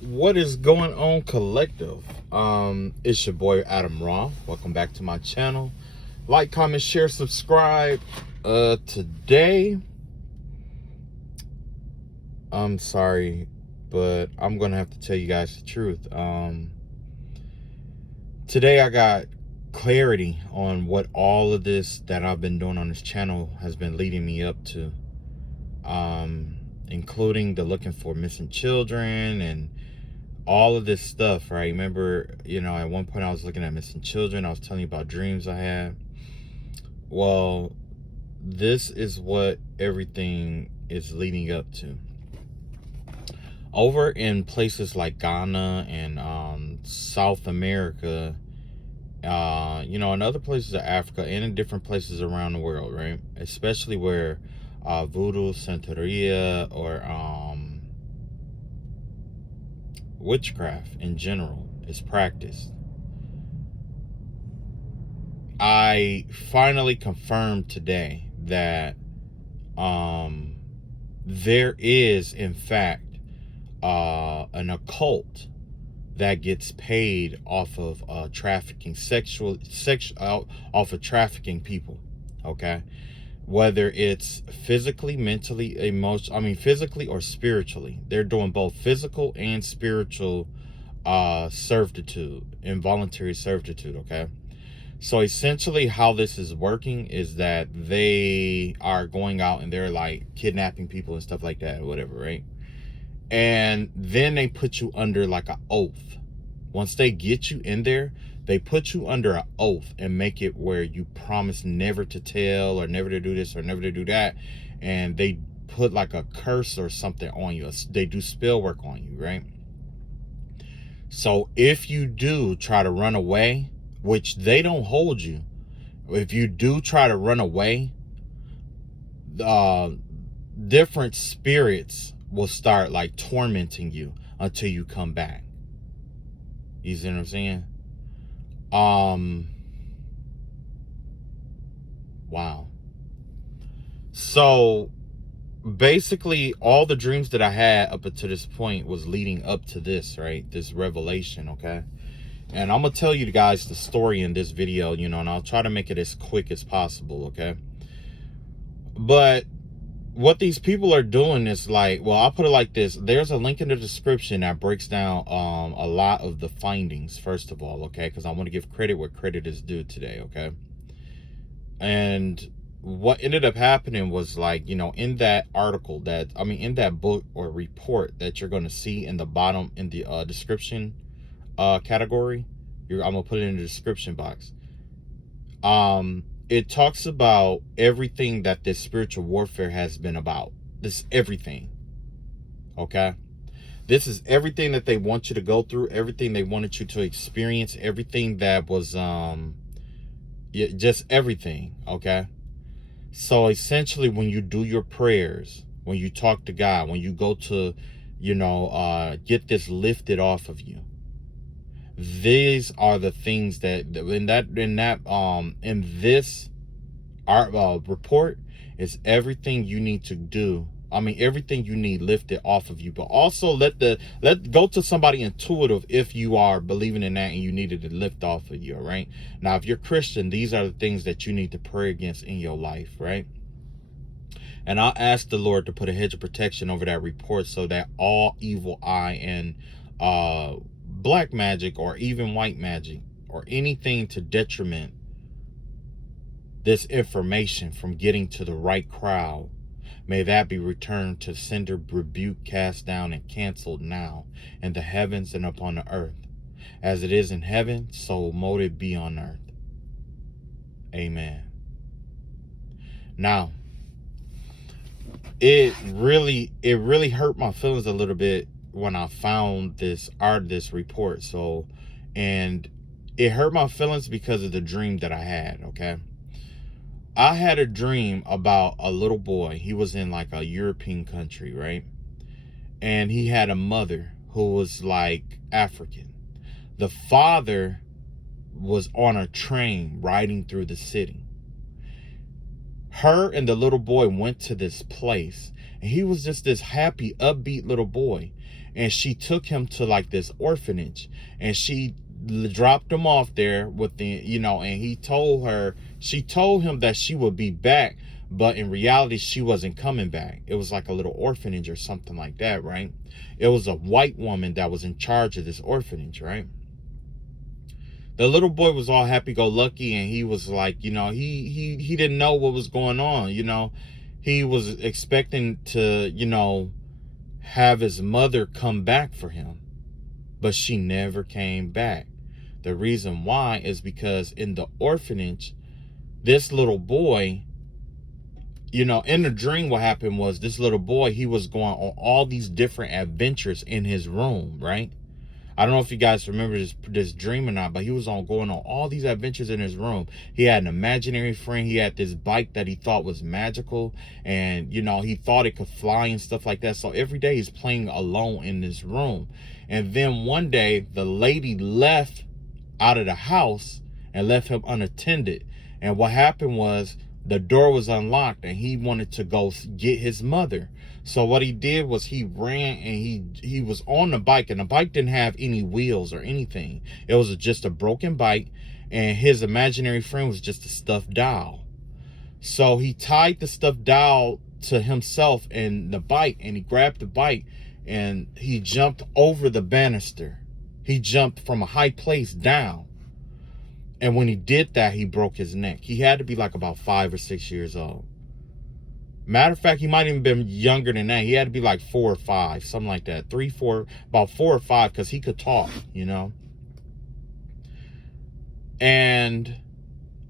What is going on, collective? It's your boy Adam Raw. Welcome back to my channel. Like, comment, share, subscribe. Today, I'm sorry, but I'm gonna have to tell you guys the truth. Today I got clarity on what all of this that I've been doing on this channel has been leading me up to. Including the looking for missing children and all of this stuff, right? Remember, at one point I was looking at missing children. I was telling you about dreams I had. Well, this is what everything is leading up to. Over in places like Ghana and South America, and other places of Africa and in different places around the world, right? Especially where voodoo, Santeria, or witchcraft in general is practiced. I finally confirmed today that there is, in fact, an occult that gets paid off of trafficking, off of trafficking people. Okay, whether it's physically, mentally, physically or spiritually. They're doing both physical and spiritual servitude, involuntary servitude. Okay. So essentially how this is working is that they are going out and they're like kidnapping people and stuff like that, or whatever, right? And then they put you under like an oath. Once they get you in there, they put you under an oath and make it where you promise never to tell or never to do this or never to do that. And they put like a curse or something on you. They do spell work on you, right? So if you do try to run away, which they don't hold you, if you do try to run away, different spirits will start like tormenting you until you come back. You see what I'm saying? Wow. So basically all the dreams that I had up until this point was leading up to this, right? This revelation, okay? And I'm gonna tell you guys the story in this video, and I'll try to make it as quick as possible, okay? But what these people are doing is like, well, I'll put it like this. There's a link in the description that breaks down a lot of the findings, first of all, okay? Because I want to give credit where credit is due today, okay? And what ended up happening was like, in that article in that book or report that you're going to see in the bottom in the description category, I'm gonna put it in the description box. It talks about everything that this spiritual warfare has been about. This everything. Okay, this is everything that they want you to go through, everything they wanted you to experience, everything that was just everything. Okay, so essentially when you do your prayers, when you talk to God, when you go to get this lifted off of you, these are the things that in this report is everything you need to do. Everything you need lifted off of you. But also let go to somebody intuitive if you are believing in that and you needed to lift off of you. All right. Now, if you're Christian, these are the things that you need to pray against in your life, right? And I'll ask the Lord to put a hedge of protection over that report so that all evil eye and black magic or even white magic or anything to detriment this information from getting to the right crowd, may that be returned to sender, rebuked, cast down, and canceled now in the heavens and upon the earth. As it is in heaven, so mote it be on earth. Amen. Now, it really hurt my feelings a little bit when I found this report. So, and it hurt my feelings because of the dream that I had, okay? I had a dream about a little boy. He was in like a European country, right? And he had a mother who was like African. The father was on a train riding through the city. Her and the little boy went to this place, and he was just this happy, upbeat little boy. and she took him to like this orphanage, and she dropped him off there with the, you know, and she told him that she would be back, but in reality she wasn't coming back. It was like a little orphanage or something like that, right? It was a white woman that was in charge of this orphanage, right? The little boy was all happy-go-lucky, and he was like, you know, he didn't know what was going on, you know. He was expecting to, you know, have his mother come back for him, but she never came back. The reason why is because in the orphanage, this little boy, you know, in the dream, what happened was this little boy, he was going on all these different adventures in his room, right? I don't know if you guys remember this dream or not, but he was going on all these adventures in his room. He had an imaginary friend. He had this bike that he thought was magical, and, you know, he thought it could fly and stuff like that. So every day he's playing alone in this room. And then one day the lady left out of the house and left him unattended. And what happened was the door was unlocked, and he wanted to go get his mother. So what he did was he ran, and he was on the bike, and the bike didn't have any wheels or anything. It was just a broken bike, and his imaginary friend was just a stuffed doll. So he tied the stuffed doll to himself and the bike, and he grabbed the bike, and he jumped over the banister. He jumped from a high place down. And when he did that, he broke his neck. He had to be like about 5 or 6 years old. Matter of fact, he might even been younger than that. He had to be like 4 or 5, something like that. 3, 4, about 4 or 5, because he could talk, you know. And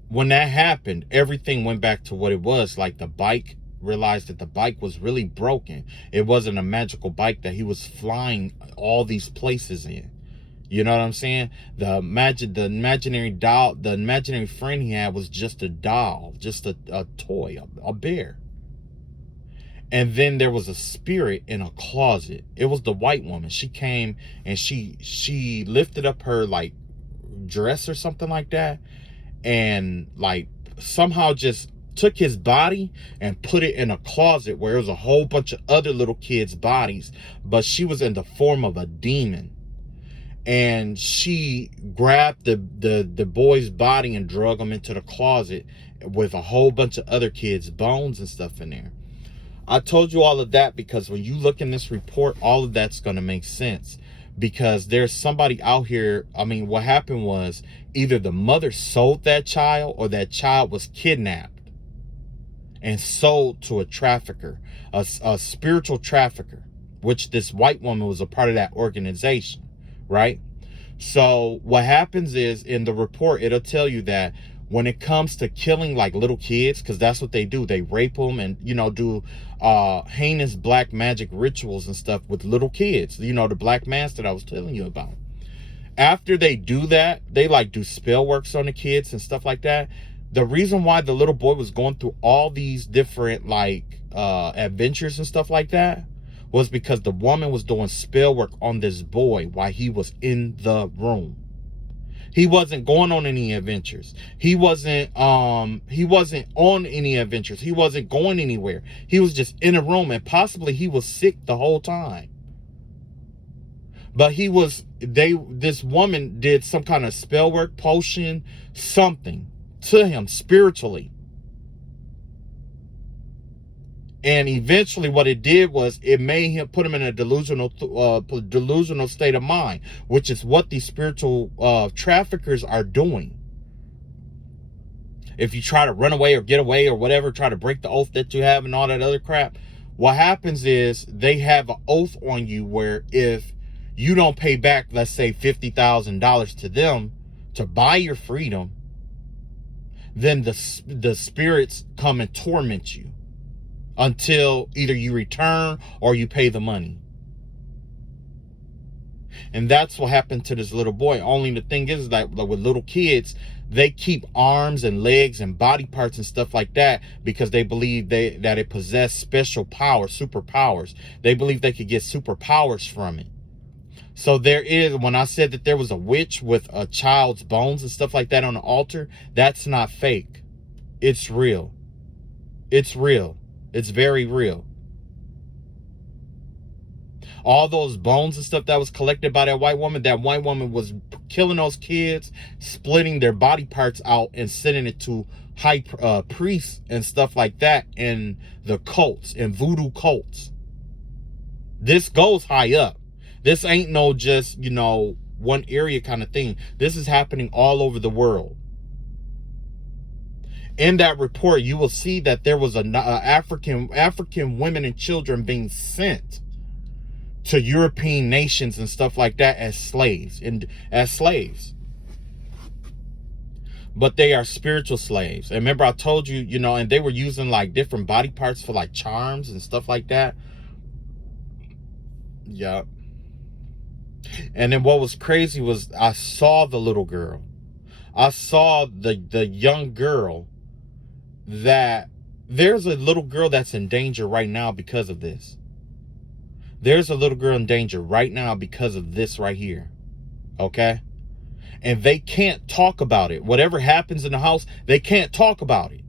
when that happened, everything went back to what it was. Like, the bike, realized that the bike was really broken. It wasn't a magical bike that he was flying all these places in. You know what I'm saying? The imaginary doll, the imaginary friend he had was just a doll, just a toy, a bear. And then there was a spirit in a closet. It was the white woman. She came, and she lifted up her like dress or something like that, and like somehow just took his body and put it in a closet where there was a whole bunch of other little kids' bodies, but she was in the form of a demon. And she grabbed the boy's body and drug him into the closet with a whole bunch of other kids' bones and stuff in there. I told you all of that because when you look in this report, all of that's going to make sense, because there's somebody out here. I mean, what happened was either the mother sold that child, or that child was kidnapped and sold to a trafficker, a spiritual trafficker, which this white woman was a part of that organization. Right? So what happens is, in the report, it'll tell you that when it comes to killing like little kids, because that's what they do, they rape them and, you know, do heinous black magic rituals and stuff with little kids, you know, the black mass that I was telling you about. After they do that, they like do spell works on the kids and stuff like that. The reason why the little boy was going through all these different like adventures and stuff like that was because the woman was doing spell work on this boy while he was in the room. He wasn't going on any adventures. He wasn't on any adventures. He wasn't going anywhere. He was just in a room, and possibly he was sick the whole time. But this woman did some kind of spell work, potion, something to him spiritually. And eventually what it did was it made him, put him in a delusional state of mind, which is what these spiritual traffickers are doing. If you try to run away or get away or whatever, try to break the oath that you have and all that other crap, what happens is they have an oath on you where if you don't pay back, let's say $50,000 to them to buy your freedom, then the spirits come and torment you until either you return or you pay the money. And that's what happened to this little boy. Only the thing is that with little kids, they keep arms and legs and body parts and stuff like that because they believe that it possessed special powers, superpowers. They believe they could get superpowers from it. So there is, when I said that there was a witch with a child's bones and stuff like that on the altar, that's not fake. It's real. It's real. It's very real. All those bones and stuff that was collected by that white woman was killing those kids, splitting their body parts out and sending it to high priests and stuff like that in the cults and voodoo cults. This goes high up. This ain't no just, one area kind of thing. This is happening all over the world. In that report, you will see that there was African women and children being sent to European nations and stuff like that as slaves. But they are spiritual slaves. And remember, I told you, and they were using like different body parts for like charms and stuff like that. Yeah. And then what was crazy was I saw the little girl. I saw the young girl. That there's a little girl that's in danger right now because of this. There's a little girl in danger right now because of this right here. Okay? And they can't talk about it. Whatever happens in the house, they can't talk about it.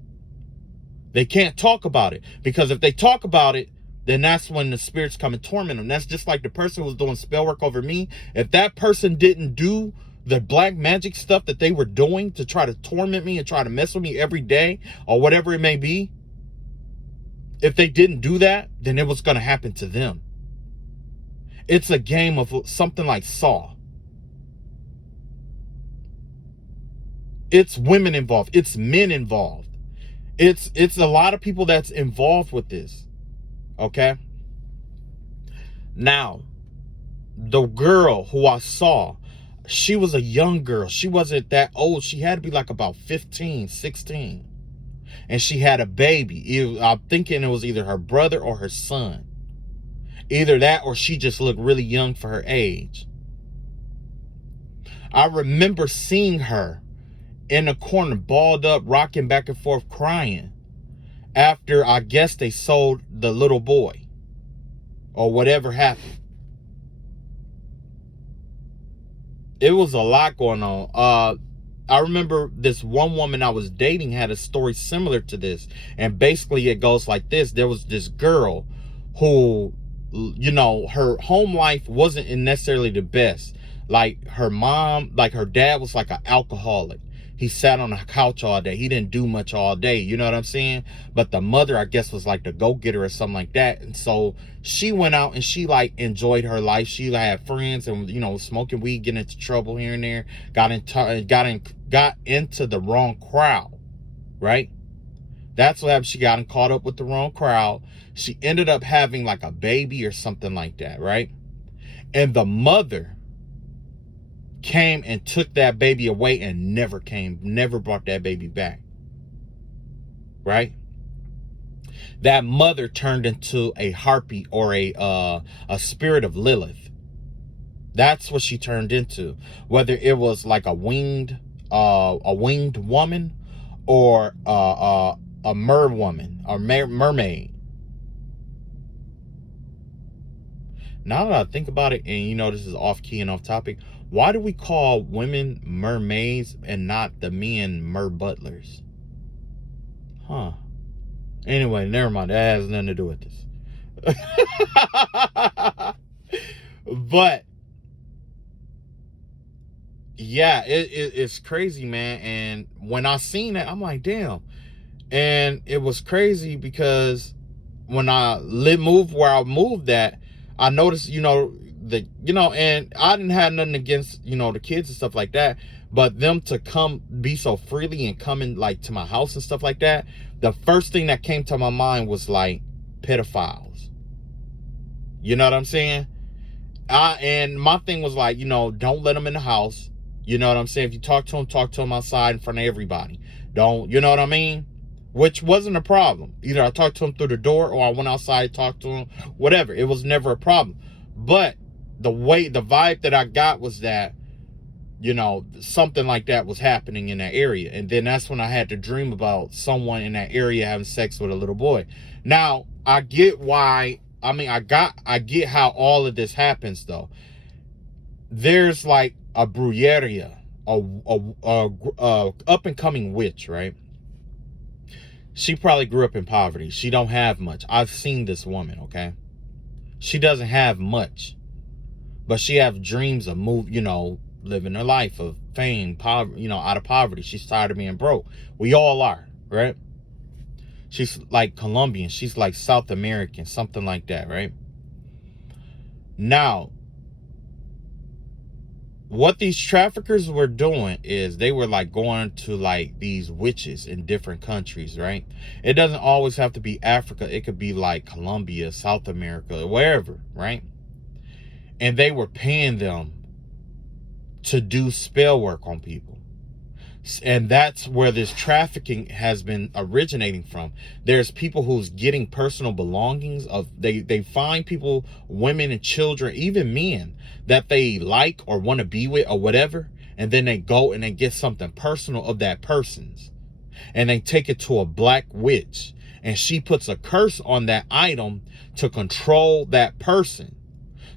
They can't talk about it. Because if they talk about it, then that's when the spirits come and torment them. That's just like the person who was doing spell work over me. If that person didn't do the black magic stuff that they were doing to try to torment me and try to mess with me every day or whatever it may be, if they didn't do that, then it was going to happen to them. It's a game of something like Saw. It's women involved. It's men involved. It's a lot of people that's involved with this. Okay? Now, the girl who I saw, she was a young girl. She wasn't that old. She had to be like about 15, 16. And she had a baby. I'm thinking it was either her brother or her son. Either that or she just looked really young for her age. I remember seeing her in the corner, balled up, rocking back and forth, crying. After, I guess, they sold the little boy. Or whatever happened. It was a lot going on. I remember this one woman I was dating had a story similar to this. And basically it goes like this. There was this girl who, her home life wasn't necessarily the best. Like her mom, like her dad was like an alcoholic. He sat on the couch all day. He didn't do much all day. You know what I'm saying? But the mother, I guess, was like the go-getter or something like that. And so she went out and she like enjoyed her life. She had friends and, smoking weed, getting into trouble here and there. Got into the wrong crowd, right? That's what happened. She got caught up with the wrong crowd. She ended up having like a baby or something like that, right? And the mother came and took that baby away and never brought that baby back. Right? That mother turned into a harpy or a spirit of Lilith. That's what she turned into. Whether it was like a winged woman or a merwoman or mermaid. Now that I think about it, and this is off key and off topic, why do we call women mermaids and not the men merbutlers? Huh. Anyway, never mind. That has nothing to do with this. But yeah, it's crazy, man. And when I seen that, I'm like, damn. And it was crazy because when I moved where I moved at, I noticed, and I didn't have nothing against, the kids and stuff like that, but them to come be so freely and coming like to my house and stuff like that, the first thing that came to my mind was like pedophiles. You know what I'm saying? And my thing was like, don't let them in the house. You know what I'm saying? If you talk to them outside in front of everybody. Don't, you know what I mean? Which wasn't a problem. Either I talked to him through the door or I went outside, talked to him, whatever. It was never a problem. But the vibe that I got was that, something like that was happening in that area. And then that's when I had to dream about someone in that area having sex with a little boy. Now, I get why, I get how all of this happens though. There's like a brujeria, a up and coming witch, right? She probably grew up in poverty. She don't have much. I've seen this woman, okay? She doesn't have much, but she have dreams of living a life of fame, poverty, out of poverty. She's tired of being broke. We all are, right? She's like Colombian. She's like South American, something like that, right? Now, what these traffickers were doing is they were like going to like these witches in different countries, right? It doesn't always have to be Africa. It could be like Colombia, South America, wherever, right? And they were paying them to do spell work on people. And that's where this trafficking has been originating from. There's people who's getting personal belongings of they find people, women and children, even men that they like or want to be with or whatever, and then they go and they get something personal of that person's, and they take it to a black witch, and she puts a curse on that item to control that person.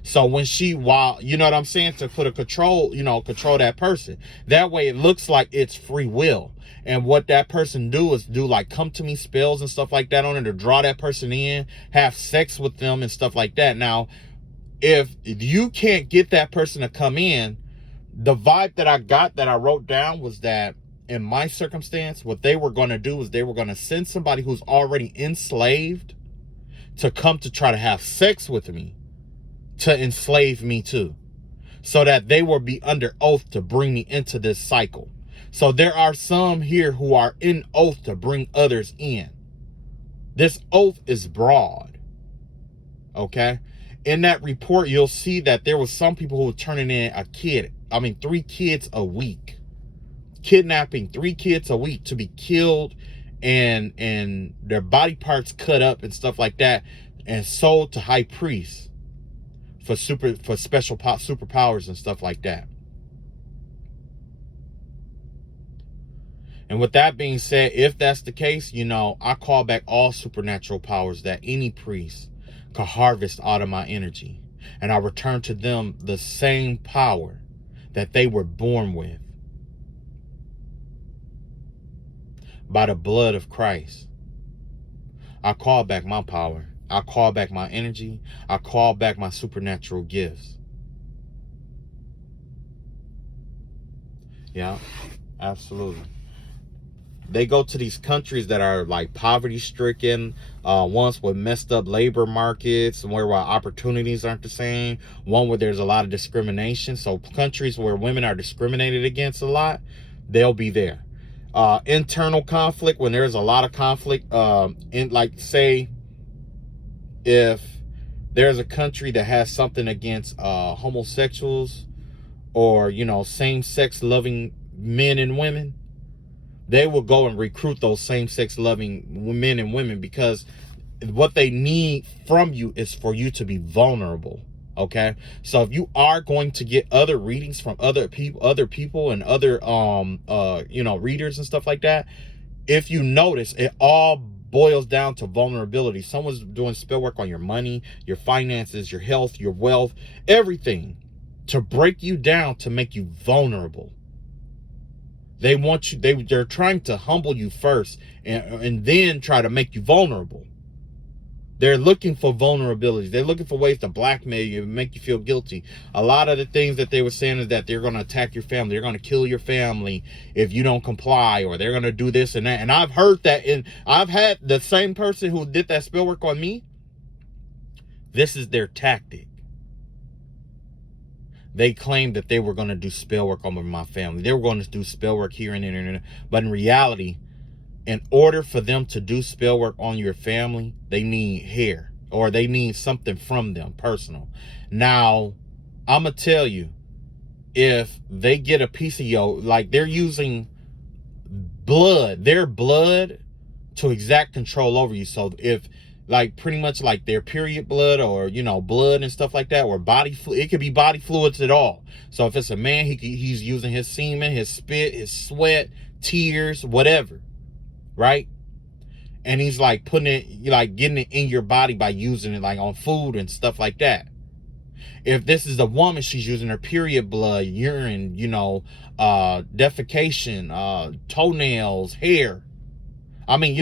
So when while you know what I'm saying, to put a control that person. That way it looks like it's free will. And what that person do like come to me spells and stuff like that on it to draw that person in, have sex with them and stuff like that. Now, if you can't get that person to come in, the vibe that I got, that I wrote down, was that in my circumstance, what they were going to do is they were going to send somebody who's already enslaved to come to try to have sex with me, to enslave me too, so that they will be under oath to bring me into this cycle. So there are some here who are in oath to bring others in. This oath is broad, okay? In that report, you'll see that there was some people who were turning in 3 kids a week, kidnapping 3 kids a week to be killed and their body parts cut up and stuff like that, and sold to high priests for special superpowers and stuff like that. And with that being said, if that's the case, I call back all supernatural powers that any priest could harvest out of my energy, and I return to them the same power that they were born with by the blood of Christ. I call back my power. I call back my energy. I call back my supernatural gifts. Yeah, absolutely. They go to these countries that are like poverty stricken, ones with messed up labor markets, where opportunities aren't the same, one where there's a lot of discrimination. So countries where women are discriminated against a lot, they'll be there. Internal conflict, when there's a lot of conflict, say if there's a country that has something against homosexuals or same-sex loving men and women, they will go and recruit those same-sex loving men and women, because what they need from you is for you to be vulnerable. Okay, so if you are going to get other readings from other people and other readers and stuff like that, if you notice, it all boils down to vulnerability. Someone's doing spell work on your money, your finances, your health, your wealth, everything, to break you down, to make you vulnerable. They want you, they're trying to humble you first and then try to make you vulnerable. They're looking for vulnerabilities. They're looking for ways to blackmail you and make you feel guilty. A lot of the things that they were saying is that they're going to attack your family. They're going to kill your family if you don't comply, or they're going to do this and that. And I've heard that, and I've had the same person who did that spell work on me. This is their tactic. They claimed that they were going to do spell work on my family. They were going to do spell work here and there. But in reality, in order for them to do spell work on your family, they need hair, or they need something from them personal. Now, I'm going to tell you, if they get a piece of like they're using their blood to exact control over you. So if like pretty much like their period blood, or blood and stuff like that, or body fluid, it could be body fluids at all. So if it's a man, he's using his semen, his spit, his sweat, tears, whatever. Right? And he's like putting it, like getting it in your body by using it like on food and stuff like that. If this is a woman, she's using her period blood, urine, defecation, toenails, hair, I mean,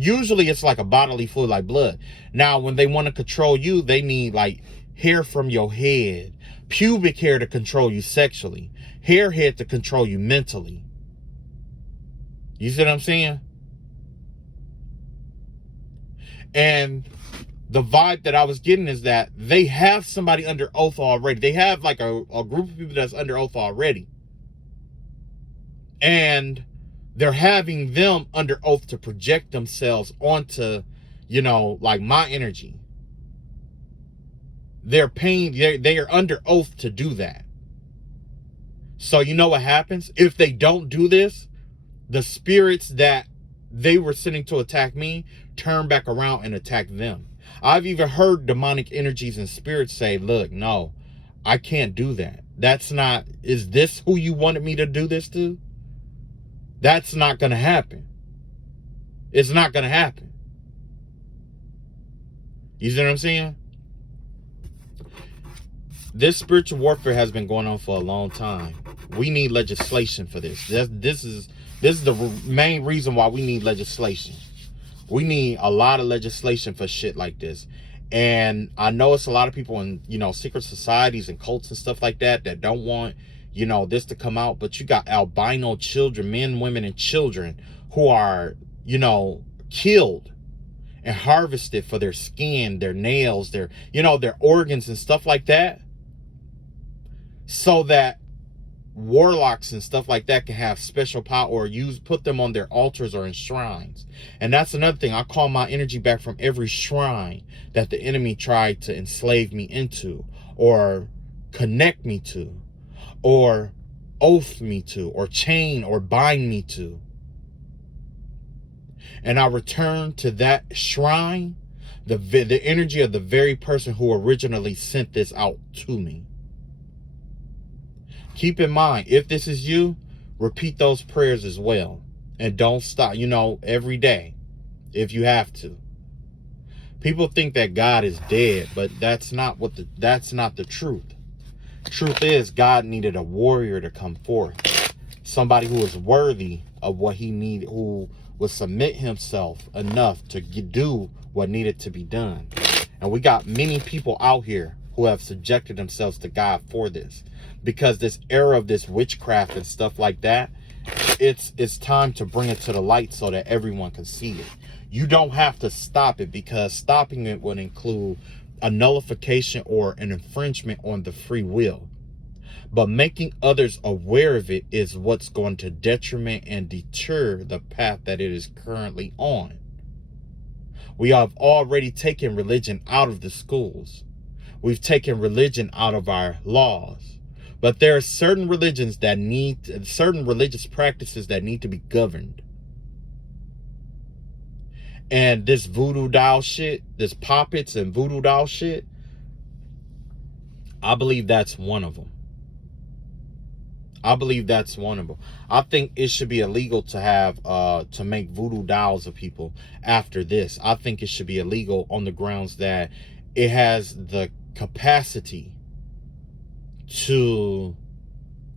usually it's like a bodily fluid like blood. Now, when they want to control you, they need like hair from your head, pubic hair to control you sexually, hair head to control you mentally. You see what I'm saying? And the vibe that I was getting is that they have somebody under oath already. They have like a group of people that's under oath already. And they're having them under oath to project themselves onto, like my energy. They're paying, they are under oath to do that. So you know what happens? If they don't do this, the spirits that they were sending to attack me turn back around and attack them. I've even heard demonic energies and spirits say, look, no, I can't do that. Is this who you wanted me to do this to? That's not going to happen. It's not going to happen. You see what I'm saying? This spiritual warfare has been going on for a long time. We need legislation for this. This is the main reason why we need legislation. We need a lot of legislation for shit like this. And I know it's a lot of people in, secret societies and cults and stuff like that don't want, this to come out. But you got albino children, men, women, and children who are, killed and harvested for their skin, their nails, their organs and stuff like that. So that warlocks and stuff like that can have special power or put them on their altars or in shrines. And that's another thing. I call my energy back from every shrine that the enemy tried to enslave me into or connect me to or oath me to or chain or bind me to. And I return to that shrine, the energy of the very person who originally sent this out to me. Keep in mind, if this is you, repeat those prayers as well. And don't stop, every day, if you have to. People think that God is dead, but that's not the truth. Truth is, God needed a warrior to come forth. Somebody who is worthy of what he needed, who would submit himself enough to do what needed to be done. And we got many people out here who have subjected themselves to God for this. Because this era of this witchcraft and stuff like that, it's time to bring it to the light so that everyone can see it. You don't have to stop it, because stopping it would include a nullification or an infringement on the free will. But making others aware of it is what's going to detriment and deter the path that it is currently on. We have already taken religion out of the schools. We've taken religion out of our laws. But there are certain religious practices that need to be governed. And this voodoo doll shit, this puppets and voodoo doll shit, I believe that's one of them. I think it should be illegal to have to make voodoo dolls of people after this. I think it should be illegal on the grounds that it has the capacity to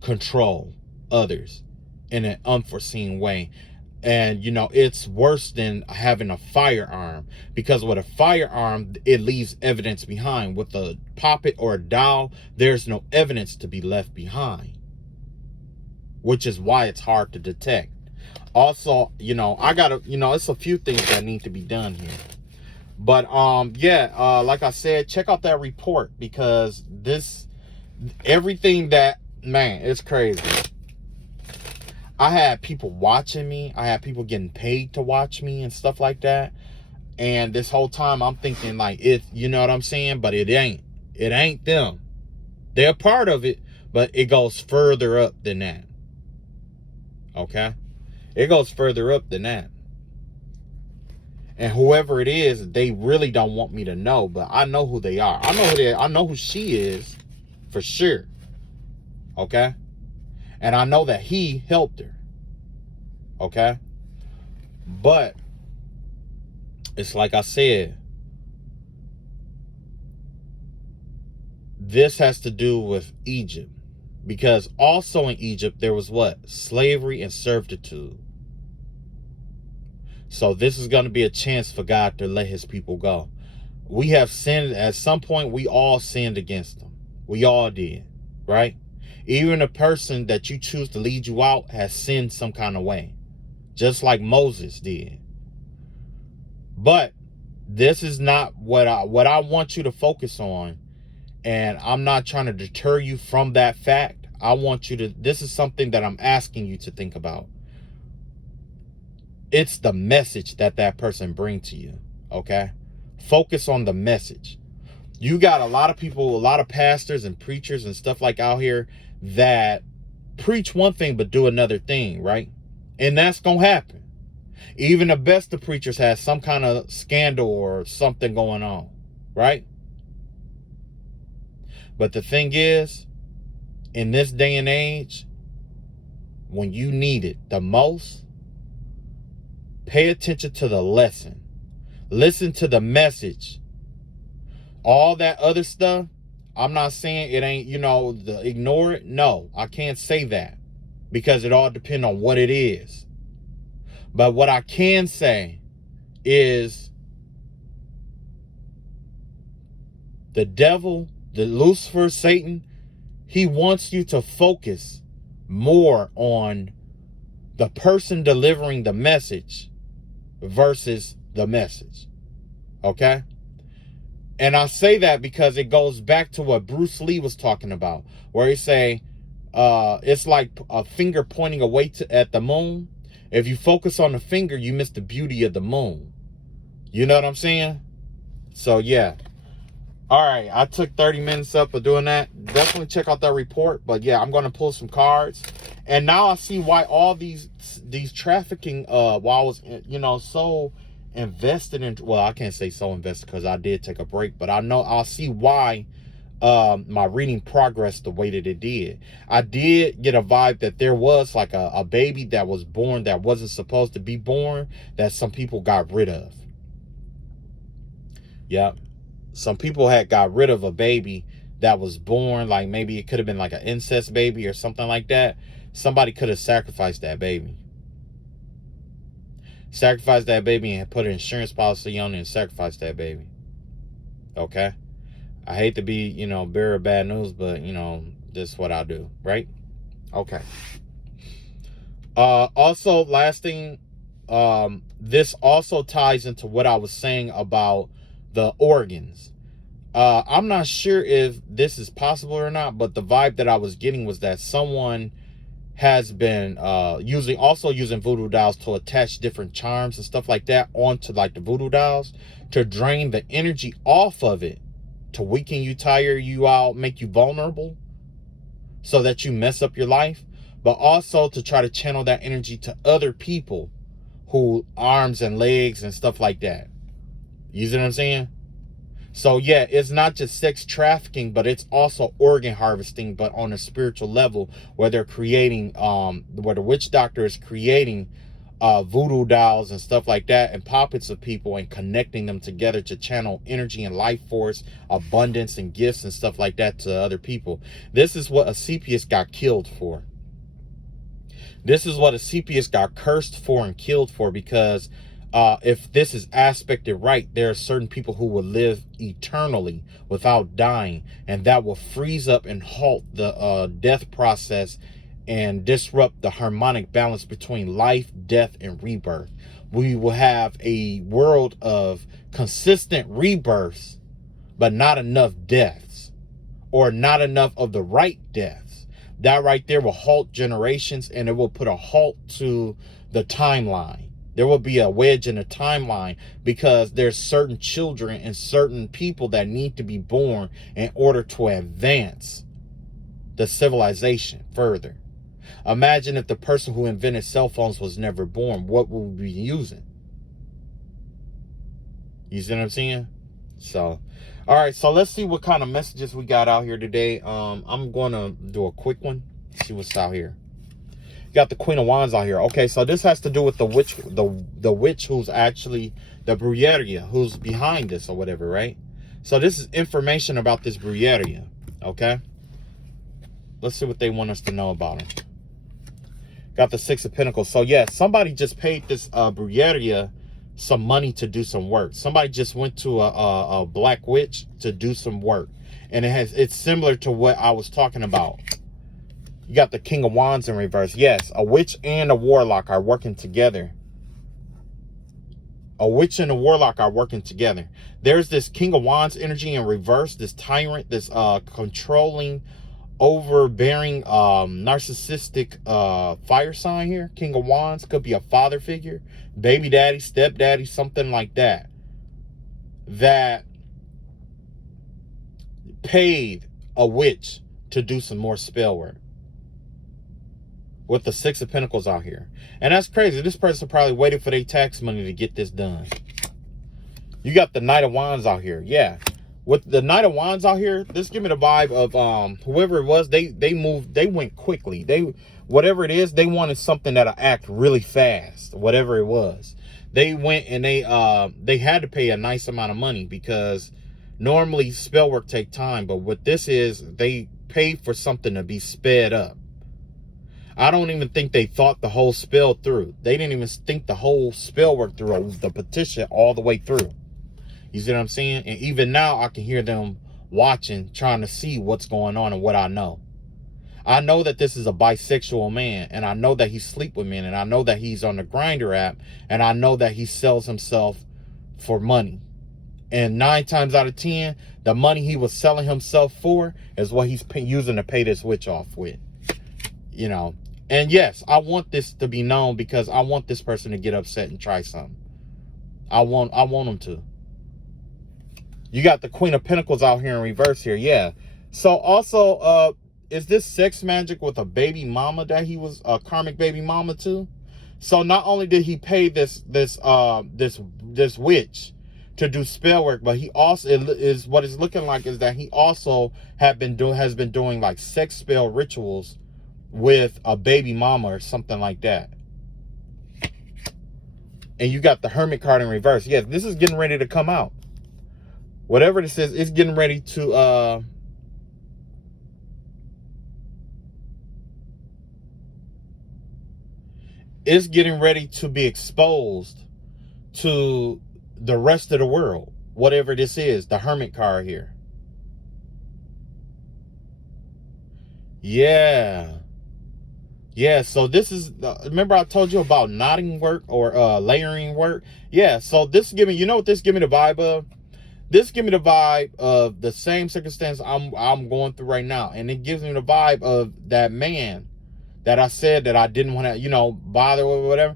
control others in an unforeseen way. And it's worse than having a firearm, because with a firearm it leaves evidence behind. With a puppet or a doll, there's no evidence to be left behind, which is why it's hard to detect. Also, it's a few things that need to be done here. But like I said, check out that report, because everything that, man, it's crazy. I had people watching me. I had people getting paid to watch me and stuff like that. And this whole time I'm thinking like, you know what I'm saying? But it ain't them. They're part of it, but it goes further up than that. Okay? It goes further up than that. And whoever it is, they really don't want me to know, but I know who they are. I know who she is for sure. Okay? And I know that he helped her. Okay? But it's like I said, this has to do with Egypt. Because also in Egypt, there was what? Slavery and servitude. So this is going to be a chance for God to let his people go. We have sinned. At some point, we all sinned against him. We all did, right? Even a person that you choose to lead you out has sinned some kind of way, just like Moses did. But this is not what I want you to focus on. And I'm not trying to deter you from that fact. I want you to, this is something that I'm asking you to think about. It's the message that that person brings to you, okay? Focus on the message. You got a lot of people, a lot of pastors and preachers and stuff like out here that preach one thing but do another thing, right? And that's going to happen. Even the best of preachers has some kind of scandal or something going on, right? But the thing is, in this day and age, when you need it the most, pay attention to the lesson. Listen to the message. All that other stuff, I'm not saying it ain't, ignore it. No, I can't say that, because it all depends on what it is. But what I can say is the devil, the Lucifer, Satan, he wants you to focus more on the person delivering the message versus the message. Okay? And I say that because it goes back to what Bruce Lee was talking about, where he say, it's like a finger pointing away at the moon. If you focus on the finger, you miss the beauty of the moon. You know what I'm saying? So, yeah. All right, I took 30 minutes up of doing that. Definitely check out that report. But yeah, I'm going to pull some cards. And now I see why all these trafficking, while I was, so invested in, well, I can't say so invested because I did take a break, but I'll see why my reading progressed the way that it did. I did get a vibe that there was like a baby that was born that wasn't supposed to be born, that some people got rid of. Yep. Some people had got rid of a baby that was born, like maybe it could have been like an incest baby or something like that. Somebody could have sacrificed that baby. Sacrificed that baby and put an insurance policy on it and sacrificed that baby. Okay? I hate to be, bearer of bad news, but, this is what I do, right? Okay. Also, last thing, this also ties into what I was saying about the organs. I'm not sure if this is possible or not, but the vibe that I was getting was that someone has been using voodoo dolls to attach different charms and stuff like that onto like the voodoo dolls to drain the energy off of it, to weaken you, tire you out, make you vulnerable so that you mess up your life, but also to try to channel that energy to other people who arms and legs and stuff like that. You see what I'm saying? So yeah, it's not just sex trafficking, but it's also organ harvesting, but on a spiritual level, where they're creating, where the witch doctor is creating voodoo dolls and stuff like that, and puppets of people, and connecting them together to channel energy and life force, abundance and gifts and stuff like that to other people. This is what Asclepius got killed for. This is what Asclepius got cursed for and killed for, because if this is aspected right, there are certain people who will live eternally without dying, and that will freeze up and halt the death process and disrupt the harmonic balance between life, death, and rebirth. We will have a world of consistent rebirths, but not enough deaths, or not enough of the right deaths. That right there will halt generations, and it will put a halt to the timeline. There will be a wedge in the timeline, because there's certain children and certain people that need to be born in order to advance the civilization further. Imagine if the person who invented cell phones was never born, what would we be using? You see what I'm saying? So, all right, so let's see what kind of messages we got out here today. I'm going to do a quick one, see what's out here. Got the Queen of Wands out here. Okay, so this has to do with the witch, the witch who's actually the Brujeria, who's behind this or whatever, right? So this is information about this Brujeria, okay? Let's see what they want us to know about him. Got the Six of Pentacles. So yeah, somebody just paid this Brujeria some money to do some work. Somebody just went to a black witch to do some work. And it's similar to what I was talking about. You got the King of Wands in reverse. Yes, a witch and a warlock are working together. A witch and a warlock are working together. There's this King of Wands energy in reverse, this tyrant, this controlling, overbearing, narcissistic fire sign here. King of Wands could be a father figure, baby daddy, stepdaddy, something like that. That paid a witch to do some more spell work. With the Six of Pentacles out here. And that's crazy. This person probably waited for their tax money to get this done. You got the Knight of Wands out here. Yeah. With the Knight of Wands out here, this give me the vibe of whoever it was, they moved, they went quickly. Whatever it is, they wanted something that'll act really fast. Whatever it was. They went and they had to pay a nice amount of money because normally spell work take time, but what this is, they paid for something to be sped up. I don't even think they thought the whole spell through. They didn't even think the whole spell work through, the petition all the way through. You see what I'm saying? And even now, I can hear them watching, trying to see what's going on and what I know. I know that this is a bisexual man, and I know that he sleeps with men, and I know that he's on the Grindr app, and I know that he sells himself for money. And 9 times out of 10, the money he was selling himself for is what he's using to pay this witch off with. You know. And yes, I want this to be known because I want this person to get upset and try something. I want them to. You got the Queen of Pentacles out here in reverse here. Yeah. So also, is this sex magic with a baby mama that he was a karmic baby mama to? So not only did he pay this witch to do spell work, but he also is what it's looking like is that he also has been doing like sex spell rituals with a baby mama or something like that. And you got the Hermit card in reverse. Yes, this is getting ready to come out. Whatever this is, it's getting ready to it's getting ready to be exposed to the rest of the world. Whatever this is, the Hermit card here. Yeah. Yeah, so this is, remember I told you about knotting work or layering work? Yeah, so this give me, you know what this give me the vibe of? This give me the vibe of the same circumstance I'm going through right now. And it gives me the vibe of that man that I said that I didn't want to, you know, bother or whatever.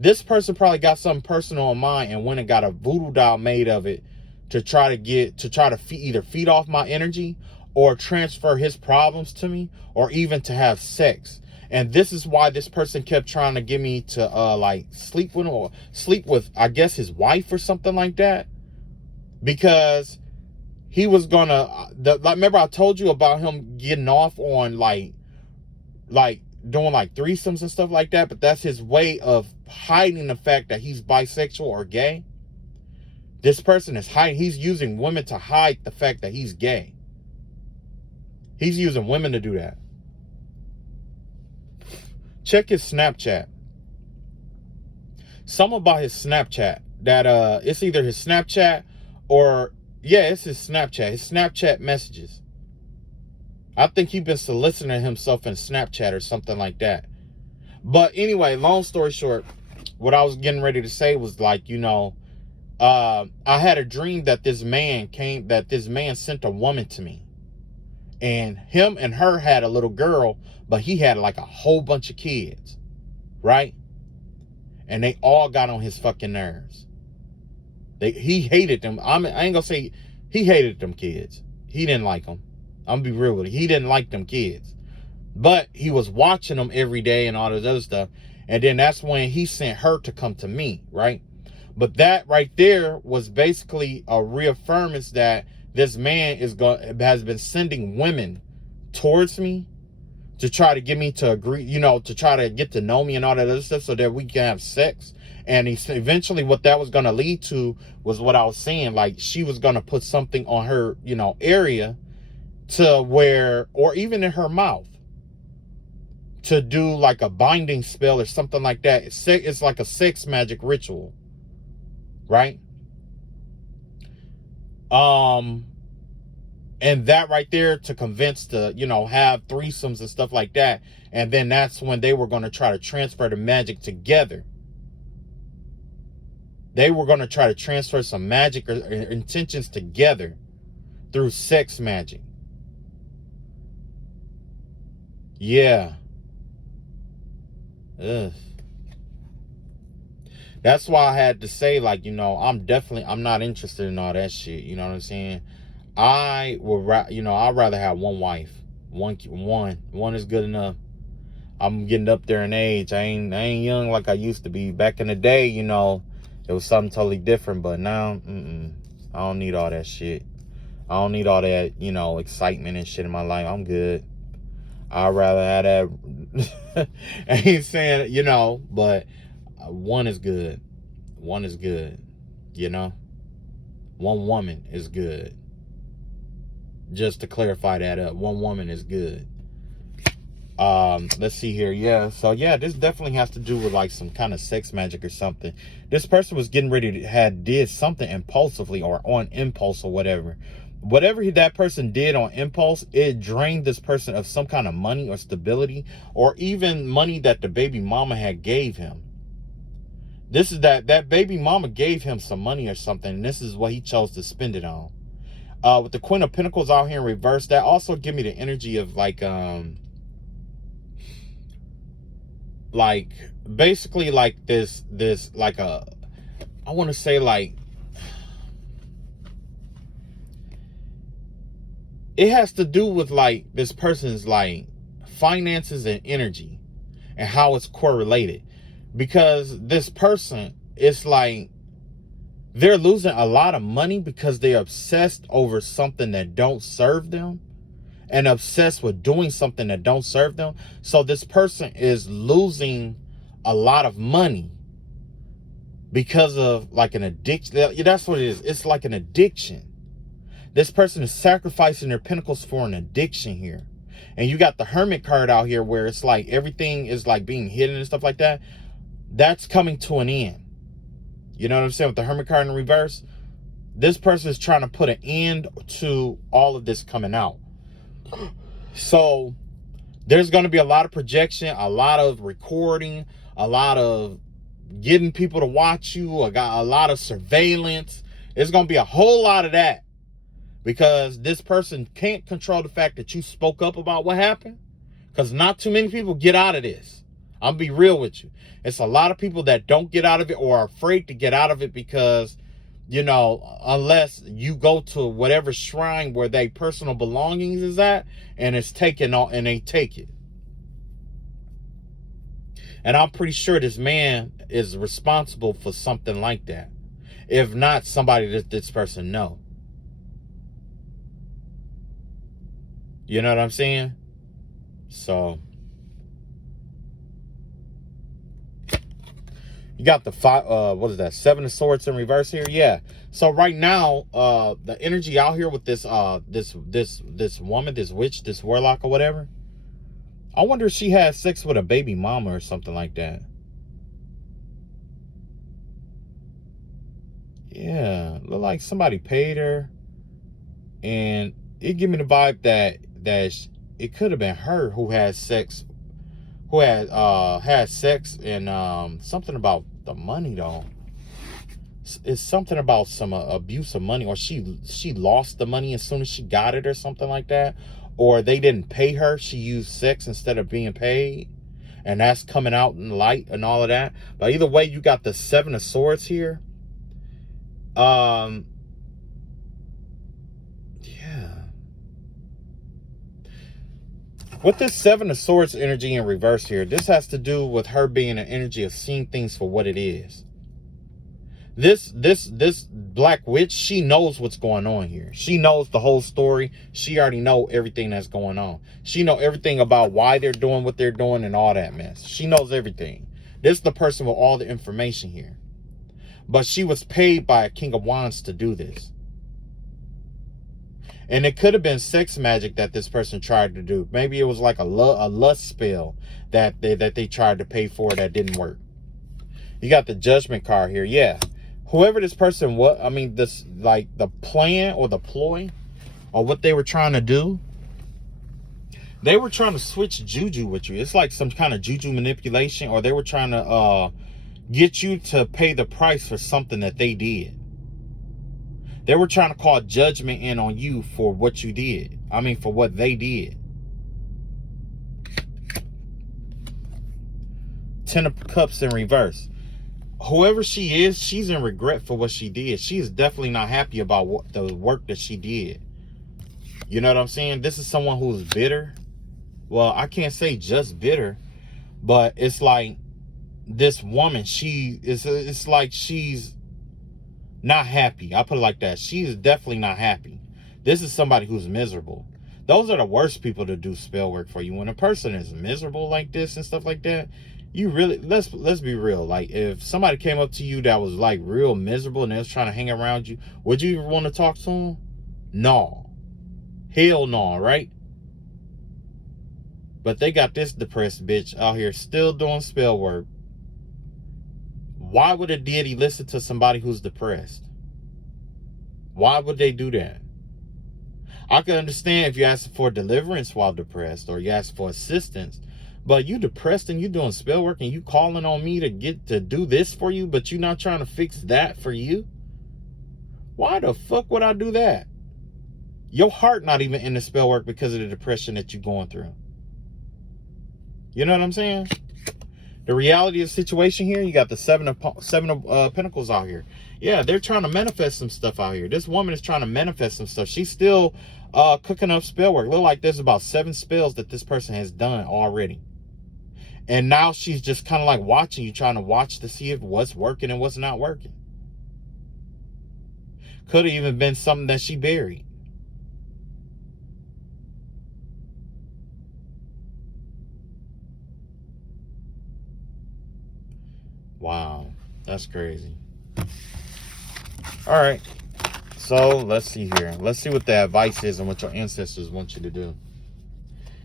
This person probably got something personal in mind and went and got a voodoo doll made of it to try to either feed off my energy or transfer his problems to me or even to have sex. And this is why this person kept trying to get me to like sleep with him or sleep with, I guess, his wife or something like that. Because he was gonna, remember I told you about him getting off on like doing like threesomes and stuff like that. But that's his way of hiding the fact that he's bisexual or gay. This person is hiding, he's using women to hide the fact that he's gay. He's using women to do that. Check his Snapchat. Something about his Snapchat that it's either his Snapchat or yeah, it's his Snapchat. His Snapchat messages. I think he's been soliciting himself in Snapchat or something like that. But anyway, long story short, what I was getting ready to say was like, you know, I had a dream that this man sent a woman to me. And him and her had a little girl, but he had like a whole bunch of kids, right? And they all got on his fucking nerves. He hated them. I ain't gonna say he hated them kids. He didn't like them. I'm gonna be real with you. He didn't like them kids. But he was watching them every day and all this other stuff. And then that's when he sent her to come to me, right? But that right there was basically a reaffirmance that this man has been sending women towards me to try to get me to agree, you know, to try to get to know me and all that other stuff so that we can have sex. And eventually what that was going to lead to was what I was saying. Like she was going to put something on her, you know, area to where, or even in her mouth, to do like a binding spell or something like that. It's like a sex magic ritual. right? And that right there to convince to, you know, have threesomes and stuff like that. And then that's when they were going to try to transfer the magic together. They were going to try to transfer some magic or intentions together through sex magic. Yeah. Ugh. That's why I had to say, like, you know, I'm not interested in all that shit. You know what I'm saying? I would, you know, I'd rather have one wife. One is good enough. I'm getting up there in age. I ain't young like I used to be. Back in the day, you know, it was something totally different. But now, I don't need all that shit. I don't need all that, you know, excitement and shit in my life. I'm good. I'd rather have that. I ain't saying, you know, but one is good. One is good. You know, one woman is good. Just to clarify that up, one woman is good. Let's see here. Yeah, so yeah, this definitely has to do with like some kind of sex magic or something. This person was getting ready to did something impulsively or on impulse or whatever. Whatever that person did on impulse, it drained this person of some kind of money or stability, or even money that the baby mama had gave him. This is that baby mama gave him some money or something, and this is what he chose to spend it on. With the Queen of Pentacles out here in reverse, that also give me the energy of like basically like this like a, I want to say like, it has to do with like this person's like finances and energy and how it's correlated, because this person, it's like they're losing a lot of money because they're obsessed over something that don't serve them and obsessed with doing something that don't serve them. So this person is losing a lot of money because of like an addiction. That's what it is. It's like an addiction. This person is sacrificing their pentacles for an addiction here. And you got the Hermit card out here where it's like everything is like being hidden and stuff like that. That's coming to an end. You know what I'm saying? With the Hermit card in reverse, this person is trying to put an end to all of this coming out. So there's going to be a lot of projection, a lot of recording, a lot of getting people to watch you, a lot of surveillance. There's going to be a whole lot of that, because this person can't control the fact that you spoke up about what happened, because not too many people get out of this. I'm be real with you. It's a lot of people that don't get out of it or are afraid to get out of it because, you know, unless you go to whatever shrine where their personal belongings is at and it's taken all and they take it. And I'm pretty sure this man is responsible for something like that. If not, somebody that this person know. You know what I'm saying? So you got the what is that? 7 of Swords in reverse here. Yeah. So right now, the energy out here with this this woman, this witch, this warlock or whatever. I wonder if she had sex with a baby mama or something like that. Yeah, look like somebody paid her, and it give me the vibe that it could have been her who had sex, who had sex, and something about the money though. It's something about some abuse of money, or she lost the money as soon as she got it or something like that, or they didn't pay her. She used sex instead of being paid, and that's coming out in light and all of that. But either way, you got the 7 of Swords here. Yeah. With this 7 of Swords energy in reverse here, this has to do with her being an energy of seeing things for what it is. This black witch, she knows what's going on here. She knows the whole story. She already know everything that's going on. She know everything about why they're doing what they're doing and all that mess. She knows everything. This is the person with all the information here. But she was paid by a King of Wands to do this. And it could have been sex magic that this person tried to do. Maybe it was like a lust spell that they tried to pay for that didn't work. You got the Judgment card here. Yeah. whoever this person was, I mean, this, like, the plan or the ploy or what they were trying to do, they were trying to switch juju with you. It's like some kind of juju manipulation, or they were trying to get you to pay the price for something that they did. They were trying to call judgment in on you for what you did. I mean, for what they did. Ten of Cups in reverse. Whoever she is, she's in regret for what she did. She is definitely not happy about what the work that she did. You know what I'm saying? This is someone who's bitter. Well, I can't say just bitter, but it's like this woman, it's like she's not happy. I'll put it like that. She is definitely not happy. This is somebody who's miserable. Those are the worst people to do spell work for you. When a person is miserable like this and stuff like that, you really, let's be real. Like, if somebody came up to you that was like real miserable and they was trying to hang around you, would you even want to talk to them? No. Hell no, right? But they got this depressed bitch out here still doing spell work. Why would a deity listen to somebody who's depressed? Why would they do that? I can understand if you ask for deliverance while depressed, or you ask for assistance, but you depressed and you doing spell work and you calling on me to get to do this for you, but you not trying to fix that for you? Why the fuck would I do that? Your heart not even in the spell work because of the depression that you're going through. You know what I'm saying? The reality of the situation here, you got the seven of Pentacles out here. Yeah, they're trying to manifest some stuff out here. This woman is trying to manifest some stuff. She's still cooking up spell work. Look like there's about 7 spells that this person has done already. And now she's just kind of like watching you, trying to watch to see if what's working and what's not working. Could have even been something that she buried. Wow, that's crazy. All right, so let's see here. Let's see what the advice is and what your ancestors want you to do.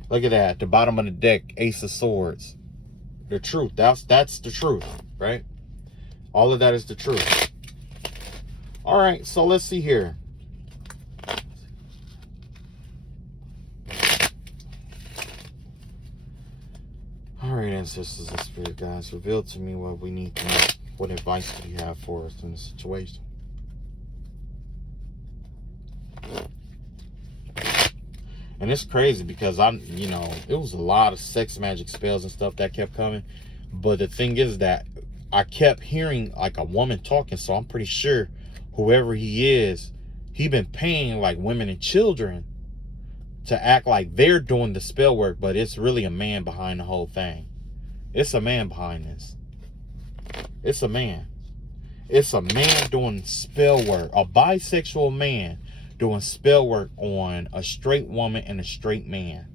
Look at that, at the bottom of the deck, Ace of Swords. The truth, that's the truth, right? All of that is the truth. All right, so let's see here. All right, ancestors and spirit guides, reveal to me what we need to know. What advice do you have for us in the situation? And it's crazy because it was a lot of sex magic spells and stuff that kept coming. But the thing is that I kept hearing like a woman talking. So I'm pretty sure whoever he is, he been paying like women and children to act like they're doing the spell work. But it's really a man behind the whole thing. It's a man behind this. It's a man. It's a man doing spell work. A bisexual man doing spell work on a straight woman and a straight man.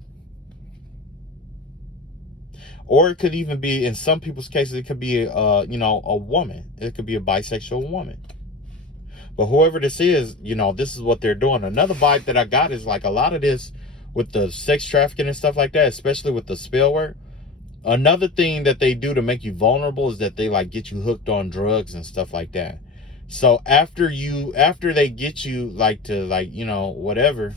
Or it could even be, in some people's cases, it could be a woman. It could be a bisexual woman. But whoever this is, this is what they're doing. Another vibe that I got is like a lot of this with the sex trafficking and stuff like that, especially with the spell work. Another thing that they do to make you vulnerable is that they like get you hooked on drugs and stuff like that. So after they get you like to whatever,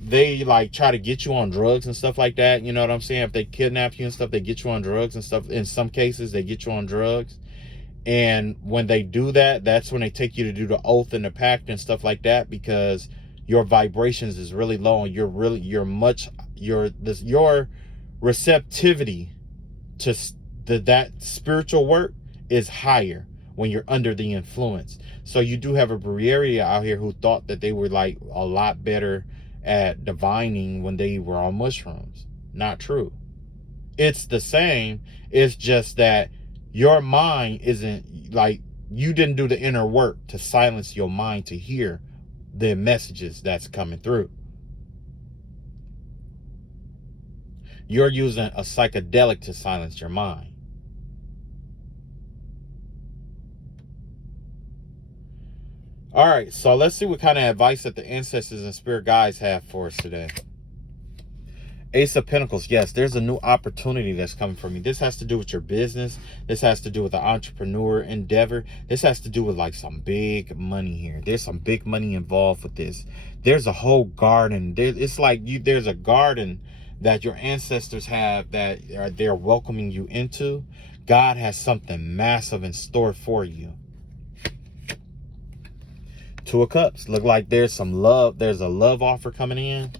they like try to get you on drugs and stuff like that. You know what I'm saying? If they kidnap you and stuff, they get you on drugs and stuff. In some cases, they get you on drugs. And when they do that, that's when they take you to do the oath and the pact and stuff like that, because your vibrations is really low and your receptivity to that spiritual work is higher when you're under the influence. So you do have a area out here who thought that they were like a lot better at divining when they were on mushrooms. Not true. It's the same. It's just that your mind isn't like, you didn't do the inner work to silence your mind to hear the messages that's coming through. You're using a psychedelic to silence your mind. All right, so let's see what kind of advice that the ancestors and spirit guides have for us today. Ace of Pentacles. Yes, there's a new opportunity that's coming for me. This has to do with your business. This has to do with the entrepreneur endeavor. This has to do with like some big money here. There's some big money involved with this. There's a whole garden. It's like there's a garden that your ancestors have that they're welcoming you into. God has something massive in store for you. Two of Cups. Look like there's some love. There's a love offer coming in.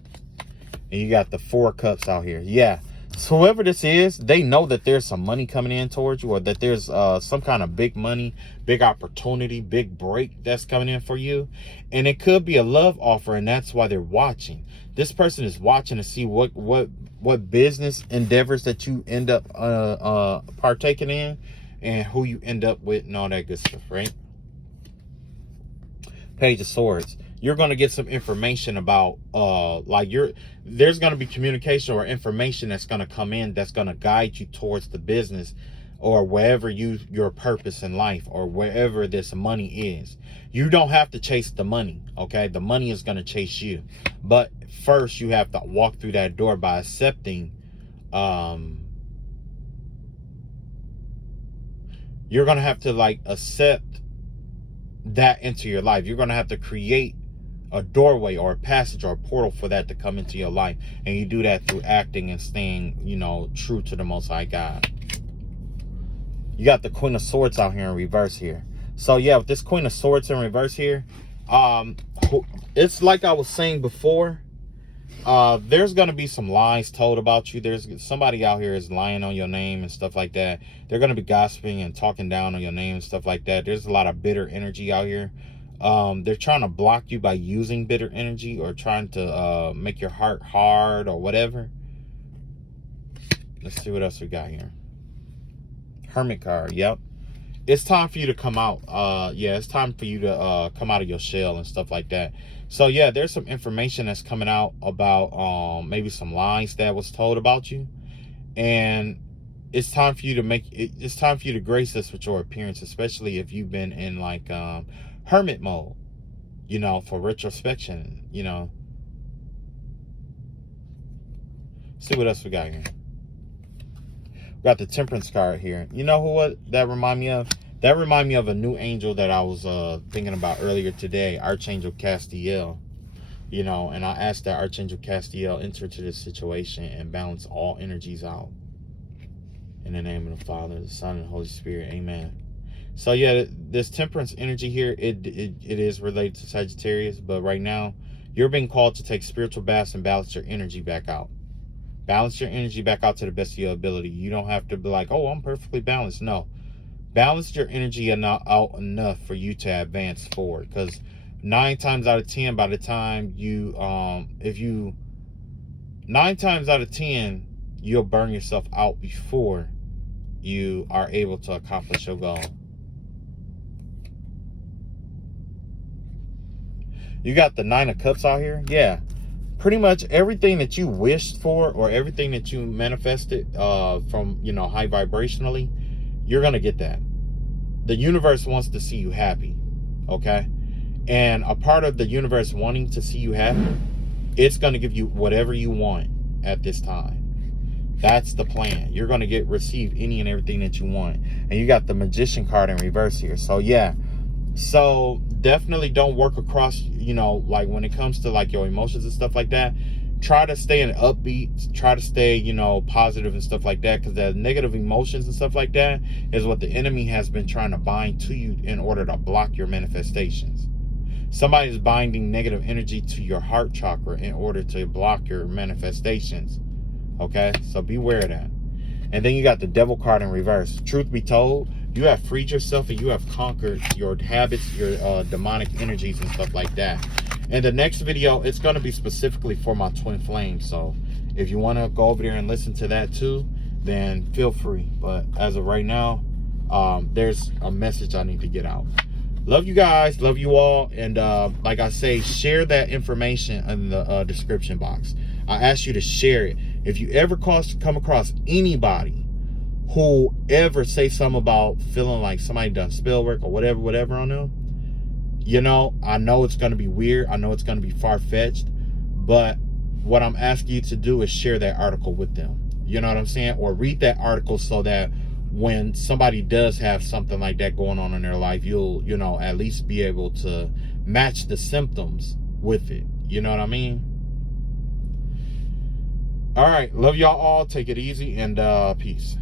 And you got the Four of Cups out here. Yeah. So whoever this is, they know that there's some money coming in towards you, or that there's some kind of big money, big opportunity, big break that's coming in for you. And it could be a love offer, and that's why they're watching. This person is watching to see what business endeavors that you end up partaking in, and who you end up with, and all that good stuff, right? Page of Swords. You're going to get some information about there's going to be communication or information that's going to come in that's going to guide you towards the business or wherever your purpose in life, or wherever this money is. You don't have to chase the money, okay? The money is going to chase you. But first you have to walk through that door by accepting you're going to have to like accept that into your life. You're going to have to create a doorway or a passage or a portal for that to come into your life. And you do that through acting and staying, true to the Most High God. You got the Queen of Swords out here in reverse here. So yeah, with this Queen of Swords in reverse here, it's like I was saying before, there's going to be some lies told about you. There's somebody out here is lying on your name and stuff like that. They're going to be gossiping and talking down on your name and stuff like that. There's a lot of bitter energy out here. They're trying to block you by using bitter energy, or trying to make your heart hard or whatever. Let's see what else we got here. Hermit card. Yep. It's time for you to come out. Yeah, it's time for you to come out of your shell and stuff like that. So yeah, there's some information that's coming out about maybe some lies that was told about you, and it's time for you to it's time for you to grace us with your appearance, especially if you've been in like hermit mode, for retrospection. See what else we got here. We got the Temperance card here. You know what that remind me of? That remind me of a new angel that I was thinking about earlier today, Archangel Castiel. And I asked that Archangel Castiel enter into this situation and balance all energies out. In the name of the Father, the Son, and the Holy Spirit. Amen. So yeah, this Temperance energy here, it is related to Sagittarius, but right now you're being called to take spiritual baths and balance your energy back out. Balance your energy back out to the best of your ability. You don't have to be like, oh, I'm perfectly balanced. No. Balance your energy out enough for you to advance forward. Because 9 times out of 10, by the time 9 times out of 10, you'll burn yourself out before you are able to accomplish your goal. You got the 9 of Cups out here. Yeah. Pretty much everything that you wished for, or everything that you manifested from, high vibrationally, you're going to get that. The universe wants to see you happy, okay? And a part of the universe wanting to see you happy, it's going to give you whatever you want at this time. That's the plan. You're going to receive any and everything that you want. And you got the Magician card in reverse here. So yeah. So definitely don't work across, like when it comes to like your emotions and stuff like that, try to stay in upbeat, try to stay, positive and stuff like that, because the negative emotions and stuff like that is what the enemy has been trying to bind to you in order to block your manifestations. Somebody's binding negative energy to your heart chakra in order to block your manifestations. Okay, so beware of that. And then you got the Devil card in reverse. Truth be told, you have freed yourself and you have conquered your habits, your demonic energies and stuff like that. And the next video, it's going to be specifically for my twin flame. So if you want to go over there and listen to that too, then feel free. But as of right now, there's a message I need to get out. Love you guys. Love you all. And like I say, share that information in the description box. I ask you to share it. If you ever come across anybody who ever say something about feeling like somebody done spell work or whatever on them, I know it's going to be weird. I know it's going to be far-fetched. But what I'm asking you to do is share that article with them. You know what I'm saying? Or read that article so that when somebody does have something like that going on in their life, you'll, you know, at least be able to match the symptoms with it. You know what I mean? All right. Love y'all all. Take it easy and peace.